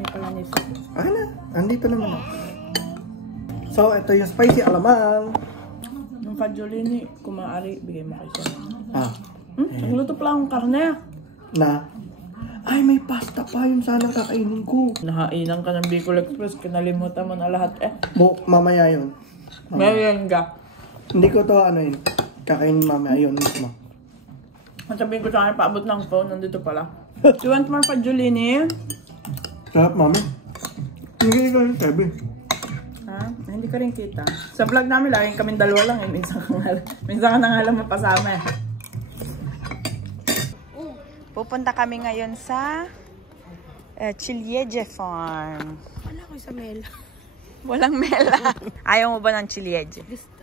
Dami pala nito. Na, andito naman. So, ito yung spicy alamang. Yung fajolini, kung maaari, bigay mo kayo siya. Nagluto pala akong karne. Ay, may pasta pa. Yun sana kakainin ko. Nahainan ka ng Bicol Express, kinalimutan mo na lahat Mamaya yun. Ngayon ka. Hindi ko to kakainin mamaya yun mismo. Ang sabihin ko sa akin, paabot ng phone, nandito pala. You want more fajolini? Sarap, mami. Hindi ko yung sabi. Hindi ka rin kita. Sa vlog namin, laging kaming dalawa lang eh. Minsan ka na nga lang mapasama eh. Pupunta kami ngayon sa Chilieje Farm. Wala ko sa mela. Walang mela. Ayaw mo ba ng Chilieje? Gusto.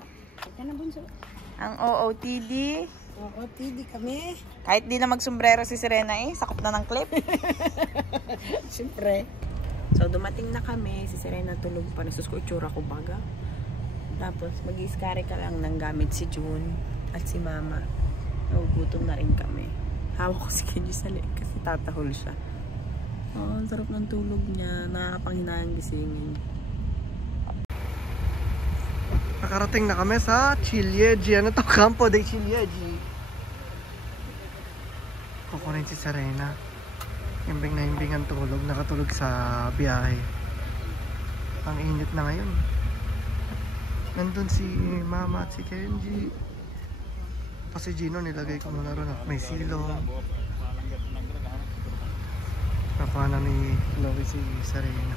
Yan ang bunso. Ang OOTD. OOTD kami. Kahit di na magsombrero si Serena sakop na ng clip. Siyempre. So, dumating na kami. Si Serena tulog pa. Nasus ko itsura ko baga. Tapos, mag-iskare ka lang ng gamit si June at si Mama. Nagugutom na rin kami. Hawak ko si Kenji sa leeg kasi tatahol siya. Ang sarap ng tulog niya. Nakakapanghinayang gisingin. Nakarating na kami sa Chilieje. Ano to? Campo de Chilieje. Kukunin si Serena. Himbing na himbing ang tulog, nakatulog sa biyahe. Ang init na ngayon. Nandun si Mama at si Kenji. Kasi Gino nilagay ko muna ron. May silong. Nakuha na ni Chloe si Serena.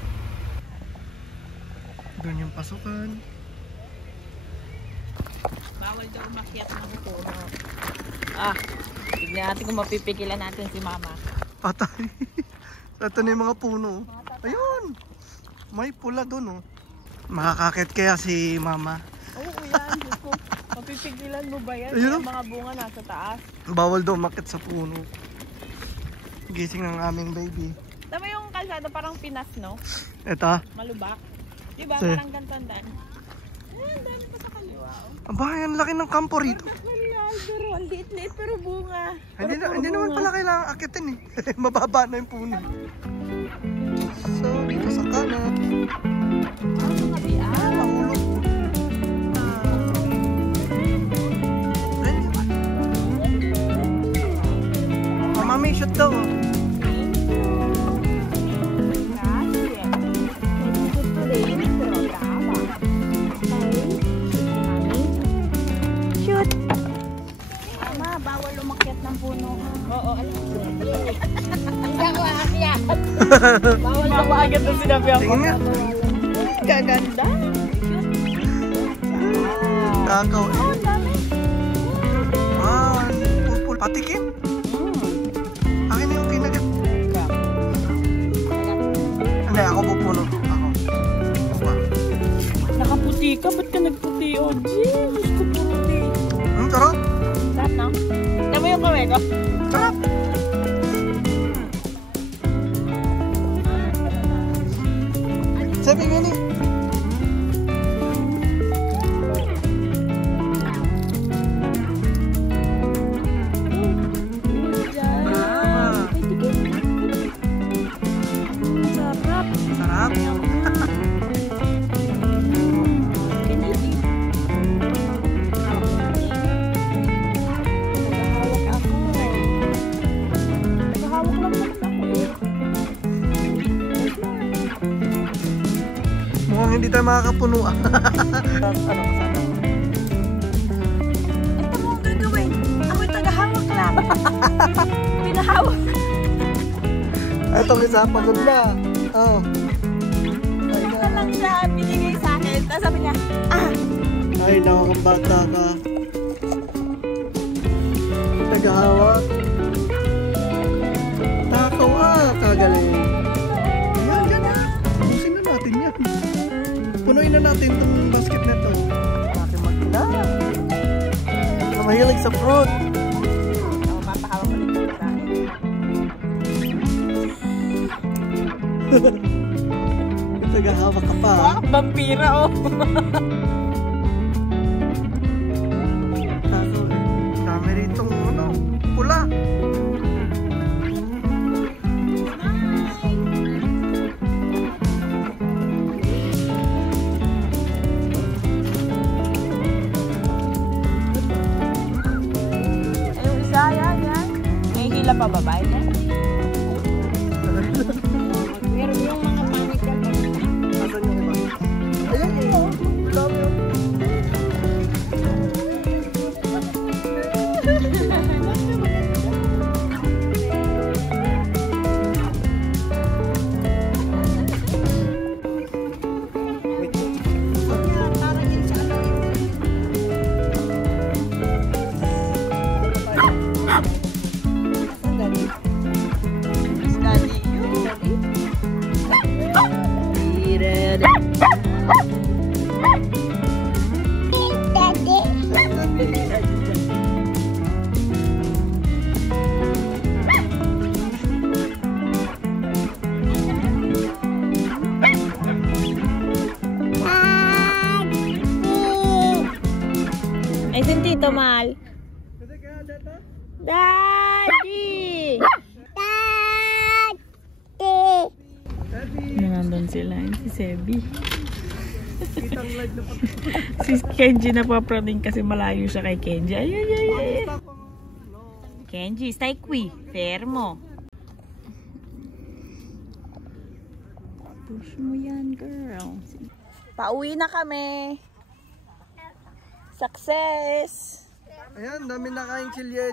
Doon yung pasukan. Bawal daw umakyat ng puno. Tignan natin kung mapipigilan natin si Mama. Patay. Ito na yung mga puno. Ayun. May pula doon. Makakakit kaya si Mama. Oo, yan. Mapipigilan mo ba yan? Ayun, yung mga bunga nasa taas. Bawal daw umakyat sa puno. Gising ng aming baby. Tama yung kalsada parang Pinas, no? Ito. Malubak. Diba? Si. Parang gantandan. Ang dami pa sa kaliwa. Aba, yan laki ng kampo rito. Pero ang liit-liit pero bunga. Hindi naman pala kailangan akitin eh. Mababa na yung puno. So, dito sa kanan. Mga biyan. Mahulog. Mama, may shot daw. Oo, alam ko. Hindi ako aakyat. Bawal ako agad na sinabi ako. Tingin nga. Gaganda. Kakaw eh. Oh, dami. Pulpul. Patikim. Akin na yung kinagat. Hindi, ako pupuno. Ako. Nakaputi ka? Ba't ka nagputi, OG? Diyos ko puti. Sarap. Sarap na? Tama yung kamay ko? Sarap. Sabi nga ni. Sarap. Sarap. Mukhang hindi tayo makakapuno. Ito mo ang gagawin. Ako'y tagahawak lang. Pinahawak. Itong isa, pagod na. Oh. Ito na lang siya binigay sa akin. Tapos sabi niya, Ay, naku kung bata ka. Tagahawak. Takaw kagaling. Yan, ganyan. Ubusin na natin yan. Punuin na natin itong basket na ito. Natin mag-ina. Mahilig sa fruit. mapapahawak ko dito sa akin. Tagahawak ka pa. Wow, vampira oh. Dami ritong pula. babae na. Meron yung mga pangit ka. Asan yung iba? Ayan yun. Dami yun. Ay, Tito Mal. Daddy! Nandun sila, si Sebi. Si Kenji napapraning kasi malayo siya kay Kenji. Ay, ay, ay, ay. Kenji, stai qui, fermo. Push mo yan, girl. Pauwi na kami. Success! Ayan, dami nakain cherry.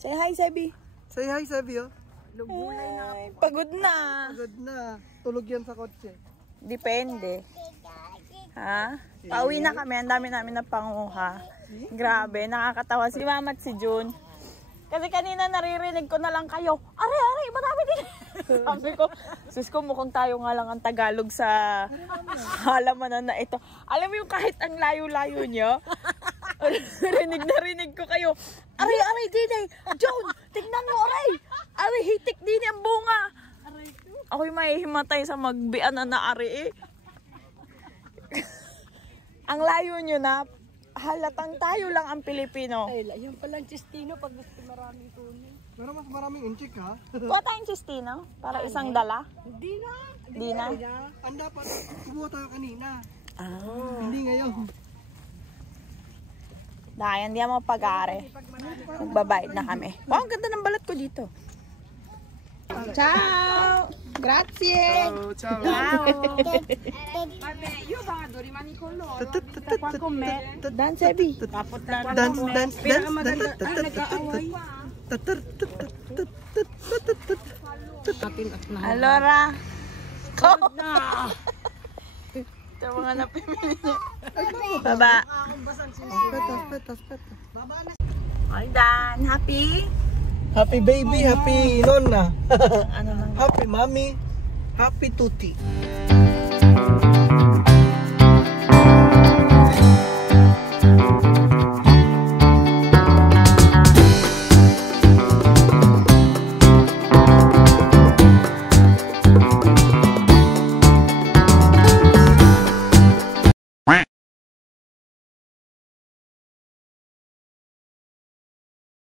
Say hi, Sebi. Say hi, Sebi, oh. Ay, pagod na. Pagod na. Tulog yan sa kotse. Depende. Ha? Pauwi na kami. Ang dami namin na panguha. Grabe, nakakatawa si Mama at si June. Kasi kanina naririnig ko na lang kayo. Are, madami din. Sabi ko, sus ko mukhang tayo nga lang ang Tagalog sa halamanan na ito. Alam mo yung kahit ang layo-layo nyo, rinig ko kayo. Are, Dinay. June, tignan mo, Aray. Are, hitik din ang bunga. Ako'y may himatay sa magbian na Ari eh. Ang layo nyo na, halatang tayo lang ang Pilipino. Ay, yung palang chistino pag gusto maraming tunin. Pero mas maraming inchik, ha? Kuha tayong chistino para isang dala. Hindi na. Di na. Ang dapat, kumuha tayo kanina. Ah. Hindi ngayon. Dahil hindi mo pag-aari. Magbabayad na kami. Wow, ang ganda ng balat ko dito. Ciao! Grazie! Ciao! Vabbè, io vado, rimani con loro. Sta qua con me. Dan, Sebi. Dance. Allora. Ito mga napimili niya. Baba. All done. Happy? Happy baby, happy nonna. Ano nang Happy mommy, happy tuti.